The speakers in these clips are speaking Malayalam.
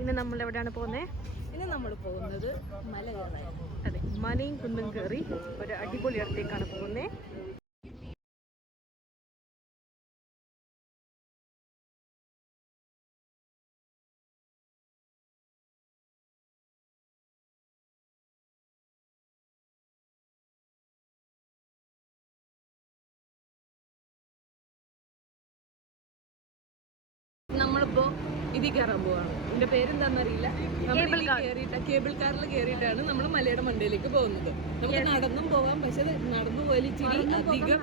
ഇന്ന് നമ്മൾ എവിടെയാണ് പോകുന്നത്? ഇന്ന് നമ്മൾ പോകുന്നത് മല കയറാൻ. അതെ, മലയും കുന്നും കയറി ഒരു അടിപൊളി ഇടത്തേക്കാണ് പോകുന്നത്. നമ്മളിപ്പോ ഇതിൽ കയറാൻ പോവാണ്. ഇതിന്റെ പേരെന്താണെന്നറിയില്ല. കേബിൾ കാറിൽ കയറിയിട്ടാണ് നമ്മൾ മലയുടെ മണ്ടയിലേക്ക് പോകുന്നത്. നമുക്ക് നടന്നും പോവാം, പക്ഷെ നടന്നു പോയാൽ ഇച്ചിരി അധികം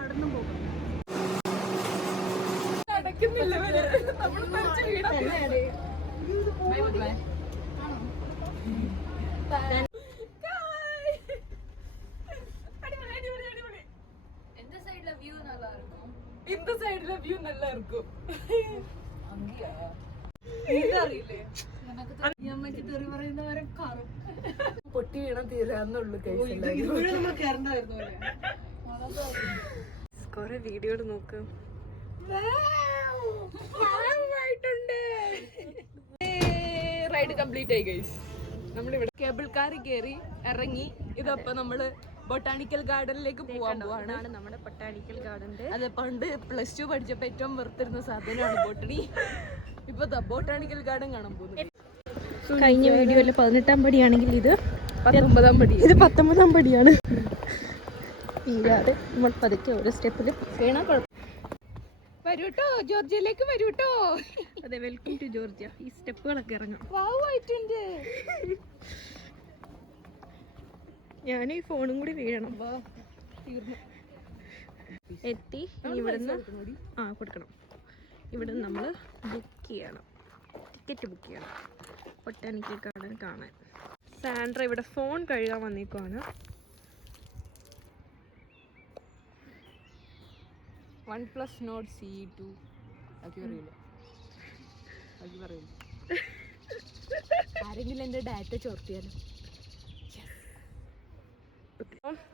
இந்த சைடுல வியூ நல்லா இருக்கும். அங்கயா അറിയില്ലേ? അമ്മക്ക് തെറി പറയുന്നവരെ കാറും പൊട്ടി വീണാൻ തീരാന്നുള്ളു. കൊറേ വീഡിയോകൾ നോക്ക്. റൈഡ് കംപ്ലീറ്റ് ആയി ഗൈസ്. നമ്മളിവിടെ കേബിൾ കാറിൽ കയറി ഇറങ്ങി. ഇതപ്പോ നമ്മള് ബൊട്ടാണിക്കൽ ഗാർഡനിലേക്ക് പോവാൻ പോവാണ്. നമ്മുടെ ബൊട്ടാണിക്കൽ ഗാർഡന്റെ അത് പണ്ട് +2 പഠിച്ചപ്പോ ഏറ്റവും വെറുത്തിരുന്ന സാധനമാണ് ബോട്ടണി. ഇപ്പൊ ബൊട്ടാണിക്കൽ ഗാർഡൻ കാണാൻ പോകുന്നു. കഴിഞ്ഞ വീഡിയോയില് 18ാം പടിയാണെങ്കിൽ ഇത് 19ാം പടി. ഇത് 19ാം പടിയാണ്. തീരാതെ നമ്മൾ പതുക്കെ ഓരോ സ്റ്റെപ്പില് വീണാ കുഴപ്പം. വരൂട്ടോ, ജോർജിയയിലേക്ക് വരൂട്ടോ. അതെ, വെൽക്കം ടു ജോർജിയ. ഈ സ്റ്റെപ്പുകളൊക്കെ ഇറങ്ങാം. ഞാൻ ഈ ഫോണും കൂടി വീഴണം. എത്തി. ഇനി ഇവിടുന്ന് കൊടുക്കണം. ഇവിടുന്ന് നമ്മൾ ബുക്ക് ചെയ്യണം, ടിക്കറ്റ് ബുക്ക് ചെയ്യണം ബൊട്ടാണിക്കൽ ഗാർഡൻ കാണാൻ. സാൻഡ്ര ഇവിടെ ഫോൺ കഴുകാൻ വന്നേക്കുവാണ്. OnePlus Nord CE2 ആരെങ്കിലും എന്റെ ഡാറ്റ ചോർത്തിയാലും.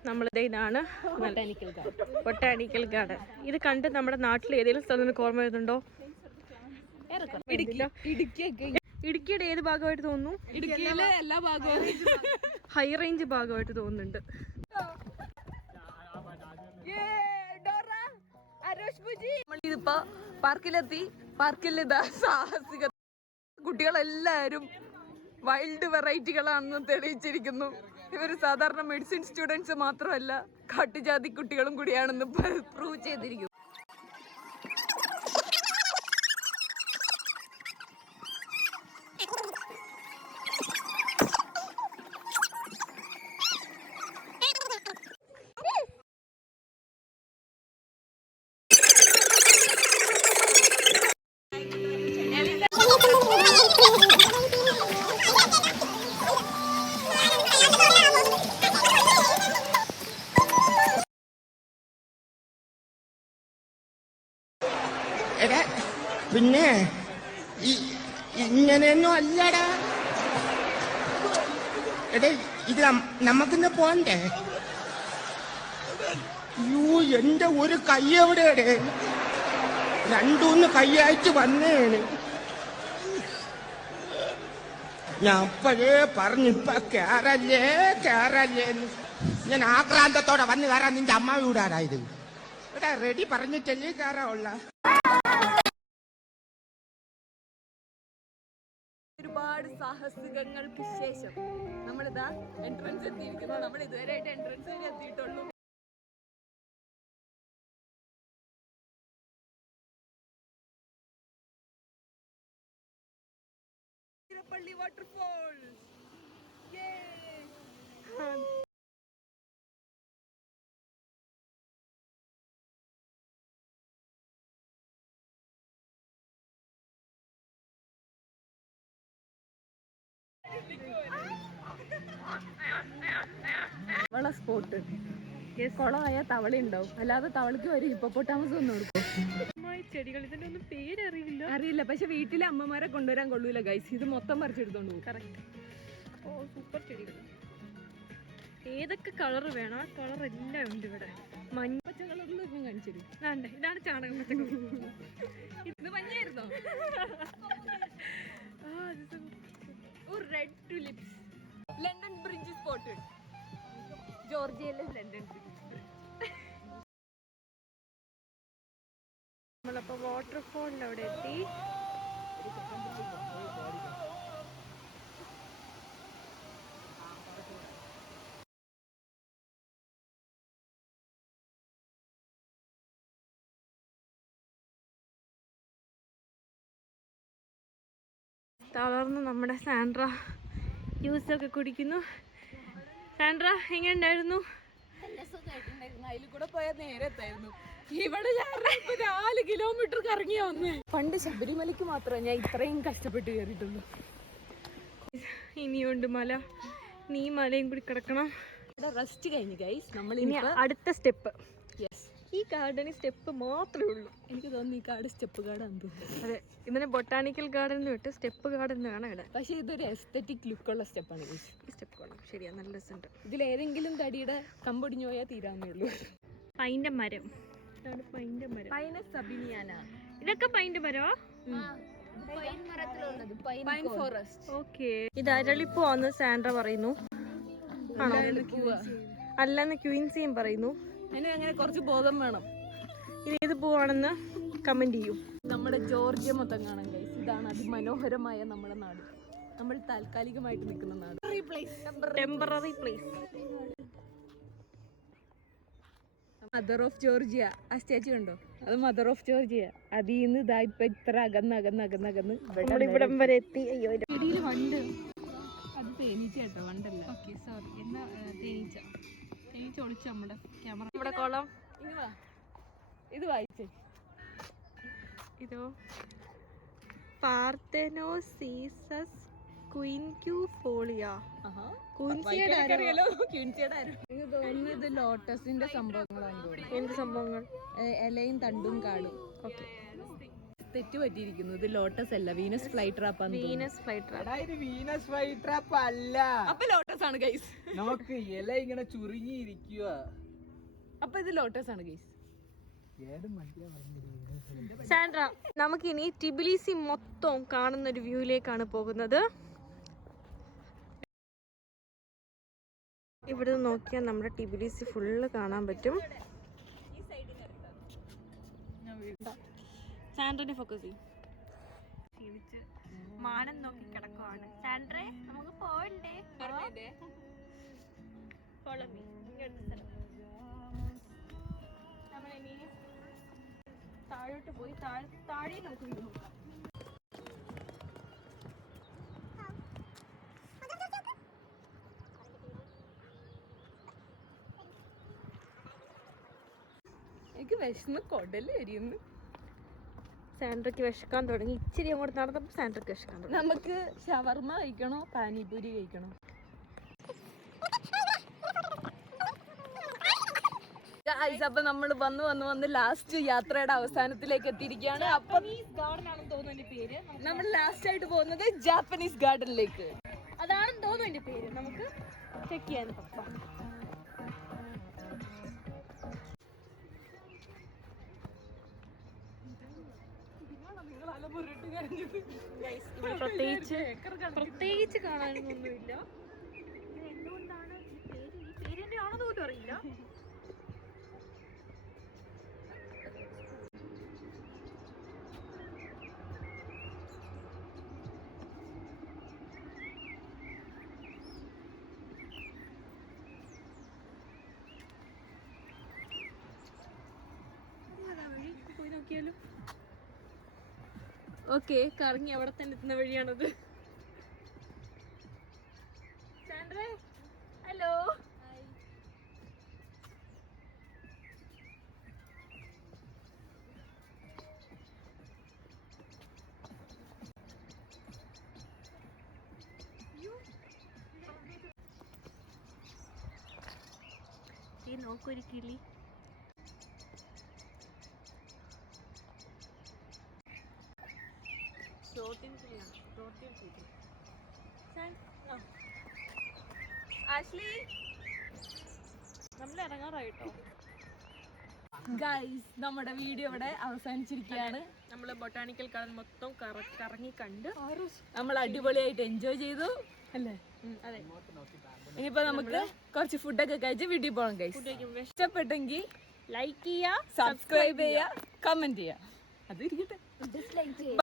നമ്മളിത് ഇതാണ് ബൊട്ടാണിക്കൽ ഗാർഡൻ. ഇത് കണ്ട് നമ്മുടെ നാട്ടിൽ ഏതെങ്കിലും സ്ഥലം നിനക്ക് ഓർമ്മ വരുന്നുണ്ടോ? ഇടുക്കിയുടെ ഏത് ഭാഗമായിട്ട് തോന്നുന്നു? ഇടുക്കിയിലെ എല്ലാ ഭാഗവും ഹൈ റേഞ്ച് ഭാഗമായിട്ട് തോന്നുന്നുണ്ട്. ഇതിപ്പോ പാർക്കിലെത്തി. പാർക്കിൽ സാഹസിക കുട്ടികളെല്ലാരും വൈൽഡ് വെറൈറ്റികളാണെന്ന് തെളിയിച്ചിരിക്കുന്നു. ഇവർ സാധാരണ മെഡിസിൻ സ്റ്റുഡൻസ് മാത്രമല്ല, കാട്ടുജാതി കുട്ടികളും കൂടിയാണെന്ന് പ്രൂവ് ചെയ്തിരിക്കുന്നു. പിന്നെ ഇങ്ങനെയൊന്നും അല്ലടാ. എടേ, ഇത് നമുക്കിന്ന് പോണ്ടേ? എന്റെ ഒരു കൈ എവിടെയടേ? 2-3 കൈയായിട്ട് വന്നേണ്. ഞാൻ അപ്പോഴേ പറഞ്ഞിപ്പ കേറല്ലേ കേറല്ലേന്ന്. ഞാൻ ആക്രാന്തത്തോടെ വന്ന് കയറാൻ നിന്റെ അമ്മ വീടാരായത്? എടാ, റെഡി പറഞ്ഞിട്ടല്ലേ കയറാനുള്ള. ഒരുപാട് സാഹസികങ്ങൾക്ക് ശേഷം നമ്മളിതാ എൻട്രൻസ് എത്തിയിരിക്കുന്നു. നമ്മൾ ഇതുവരെയായിട്ട് എൻട്രൻസിൽ എത്തിയിട്ടുള്ളൂ. പള്ളി വാട്ടർഫോൾ. സ്പോട്ട് കുളമായ തവള ഉണ്ടാവും, അല്ലാതെ തവളക്ക് ഒരു ഹിപ്പോപ്പൊട്ടാമസ് ഒന്നും കൊടുക്കും. ചെടികൾ ഇതിന്റെ ഒന്നും പേരറിയില്ല. അറിയില്ല, പക്ഷെ വീട്ടിലെ അമ്മമാരെ കൊണ്ടുവരാൻ കൊള്ളൂല ഗൈസ്. ഇത് മൊത്തം പറിച്ചെടുത്തോണ്ട് പോകും. കറക്റ്റ്. ഓ, സൂപ്പർ ചെടികൾ. ഏതൊക്കെ കളർ വേണം ആ കളർ എല്ലാം ഉണ്ട് ഇവിടെ. മഞ്ഞ പച്ച കളറിലൊക്കെ കാണിച്ചിരുന്നു. ഇതാണ് ചാണകം പച്ച കളർ. ഇത് മഞ്ഞായിരുന്നോ? ജോർജിയയിലെ ലണ്ടൻ ബ്രിഡ്ജ്. നമ്മളപ്പോ വാട്ടർഫോളിൽ അവിടെ എത്തി. തളർന്ന് നമ്മുടെ സാൻഡ്ര ജ്യൂസൊക്കെ കുടിക്കുന്നു. സാൻഡ്ര എങ്ങനെ ഉണ്ടായിരുന്നു? അതിൽ കൂടെ പോയാൽ നേരെ എത്തായിരുന്നു. ഇവിടെ 4 കിലോമീറ്റർ കറങ്ങിയ വന്ന്. പണ്ട് ശബരിമലയ്ക്ക് മാത്രമേ ഞാൻ ഇത്രയും കഷ്ടപ്പെട്ട് കയറിയിട്ടുള്ളൂ. ഇനിയുണ്ട് മല. നീ മലയും കൂടി കിടക്കണം. റെസ്റ്റ് കഴിഞ്ഞു ഗൈസ്. നമ്മൾ ഇനി അടുത്ത സ്റ്റെപ്പ്. യെസ്, ഈ ഗാർഡനിൽ സ്റ്റെപ്പ് മാത്രമേ ഉള്ളൂ. എനിക്ക് തോന്നുന്നു ഈ കാട് സ്റ്റെപ്പ് കാർഡാന്ന് തോന്നുന്നു. അതെ, ഇതിനെ ബൊട്ടാണിക്കൽ ഗാർഡൻ എന്ന് വിട്ട് സ്റ്റെപ്പ് ഗാർഡൻ എന്നാണ് ഇവിടെ. പക്ഷേ ഇതൊരു എസ്തെറ്റിക് ലുക്കുള്ള സ്റ്റെപ്പാണ് ഗൈസ്. ഈ സ്റ്റെപ്പ് കാണാം, ശരിയാ, നല്ല രസമുണ്ട്. ഇതിലേതെങ്കിലും തടിയുടെ കമ്പൊടിഞ്ഞു പോയാൽ തീരാന്നേ ഉള്ളൂ. പൈൻ്റെ മരം, ഇതാണ് പൈൻ്റെ മരം. പൈനസ് അബിനിയാന, ഇതൊക്കെ പൈൻ്റെ മരമാ? Pine forest. ഓക്കെ, ഇത് അരളിപ്പൂവാന്ന് സാൻഡ്ര പറയുന്നു. ആണോ? അല്ലെന്ന് ക്വീൻസിയും പറയുന്നു. അങ്ങനെ കുറച്ച് ബോധം വേണം. ഇത് ഏത് പൂവാണെന്ന് കമന്റ് ചെയ്യൂ. നമ്മുടെ ജോർജിയ മൊത്തം കാണാം ഗൈസ്. ഇതാണ് അതിമനോഹരമായ നമ്മുടെ നാട്. നമ്മൾ താൽക്കാലികമായിട്ട് നിൽക്കുന്ന നാട്. Temporary place. Mother of Georgia, ആ സ്റ്റാച്യു ഉണ്ടോ? അത് മദർ ഓഫ് ജോർജിയ. അതിൽ നിന്ന് ഇതാ ഇപ്പൊ ഇത്ര അകന്ന് ഇവിടം വരെ എത്തി. അയ്യോ, പിടിയിൽ വണ്ട്. അത് തേനീച്ച കേട്ടോ, വണ്ടല്ല. Okay, sorry. എന്നാ തേനീച്ച ഒളിച്ചു നമ്മുടെ ക്യാമറ. ഇവിടെ കോളം. ഇത് വായിച്ചേ. ഇതോ പാർതെനോസീസസ് ക്വീൻക്യൂഫോളിയ. ഇത് ലോട്ടസിന്റെ സംഭവങ്ങളാണ്. എന്ത് സംഭവങ്ങൾ? ഇലയും തണ്ടും കാടും. ഓക്കെ, തെറ്റ് പറ്റിയിരിക്കുന്നു. ഇത് ലോട്ടസ് അല്ല, വീനസ് ഫ്ലൈ ട്രാപ്പ് ആണ്. Venus fly trap. Venus fly trap അല്ല. അപ്പൊ ലോട്ടസ് ആണ് ഗൈസ്. നമുക്ക് ഇല ഇങ്ങനെ ചുരുങ്ങിയിരിക്കുക. അപ്പൊ ഇത് ലോട്ടസ് ആണ് ഗൈസ്. സാൻഡ്ര, നമുക്കിനി ടിബിലിസി മൊത്തം കാണുന്ന ഒരു വ്യൂയിലേക്കാണ് പോകുന്നത്. ഇവിടെ നോക്കിയാൽ നമ്മുടെ ടിബിലിസി ഫുള്ള് കാണാൻ പറ്റും. സാൻഡ്രനെ ഫോക്കസ് ചെയ്യും. മാനം നോക്കി കിടക്കുവാണ്. സാൻഡ്രേ, നമുക്ക് പോവണ്ടേ? നമ്മളിനി താഴോട്ട് പോയി താഴെ നമുക്ക് വ്യൂ നോക്കാം. എനിക്ക് വിശന്ന് കൊടല് എരിയുന്നു. സാൻഡ്രയ്ക്ക് വിശക്കാൻ തുടങ്ങി. ഇച്ചിരി അങ്ങോട്ട് നടന്നപ്പോൾ സാൻഡ്രയ്ക്ക് വിശക്കാൻ തുടങ്ങി. നമുക്ക് ഷവർമ കഴിക്കണോ പാനിപൂരി കഴിക്കണോ? അപ്പൊ നമ്മൾ വന്ന് ലാസ്റ്റ് യാത്രയുടെ അവസാനത്തിലേക്ക് എത്തിയിരിക്കുകയാണ്. അപ്പൊ നമ്മൾ ലാസ്റ്റ് ആയിട്ട് പോകുന്നത് ജാപ്പനീസ് ഗാർഡനിലേക്ക്. അതാണെന്ന് തോന്നുന്നു എന്റെ പേര്. നമുക്ക് ചെക്ക് ചെയ്യാൻ പപ്പ. പ്രത്യേകിച്ച് കാണാനൊന്നുമില്ല. എന്തുകൊണ്ടാണ് ഈ പേരിന്റെ ആണെന്ന് പോലും അറിയില്ല. പോയി നോക്കിയാലോ. ഓക്കെ, കറങ്ങി അവിടെ തന്നെ എത്തുന്ന വഴിയാണത്. സാൻഡ്രേ, ഹലോ. ഈ നോക്കൊരു കിളി. ആഷ്ലി, നമ്മൾ ഇറങ്ങാറായിട്ടോ. ഗൈസ് നമ്മുടെ വീഡിയോ ഇവിടെ അവസാനിച്ചിരിക്കുകയാണ്. നമ്മൾ ബൊട്ടാണിക്കൽ ഗാർഡൻ മൊത്തം കറങ്ങി കണ്ട് നമ്മൾ അടിപൊളിയായിട്ട് എൻജോയ് ചെയ്തു അല്ലേ? അതെ. ഇനിയിപ്പോ നമുക്ക് കുറച്ച് ഫുഡൊക്കെ കഴിച്ച് വീട്ടിൽ പോകാം ഗൈസ്. ഇഷ്ടപ്പെട്ടെങ്കിൽ ലൈക്ക് ചെയ്യുക, സബ്സ്ക്രൈബ് ചെയ്യുക, കമന്റ് ചെയ്യുക. അത് ഇരിക്കട്ടെ.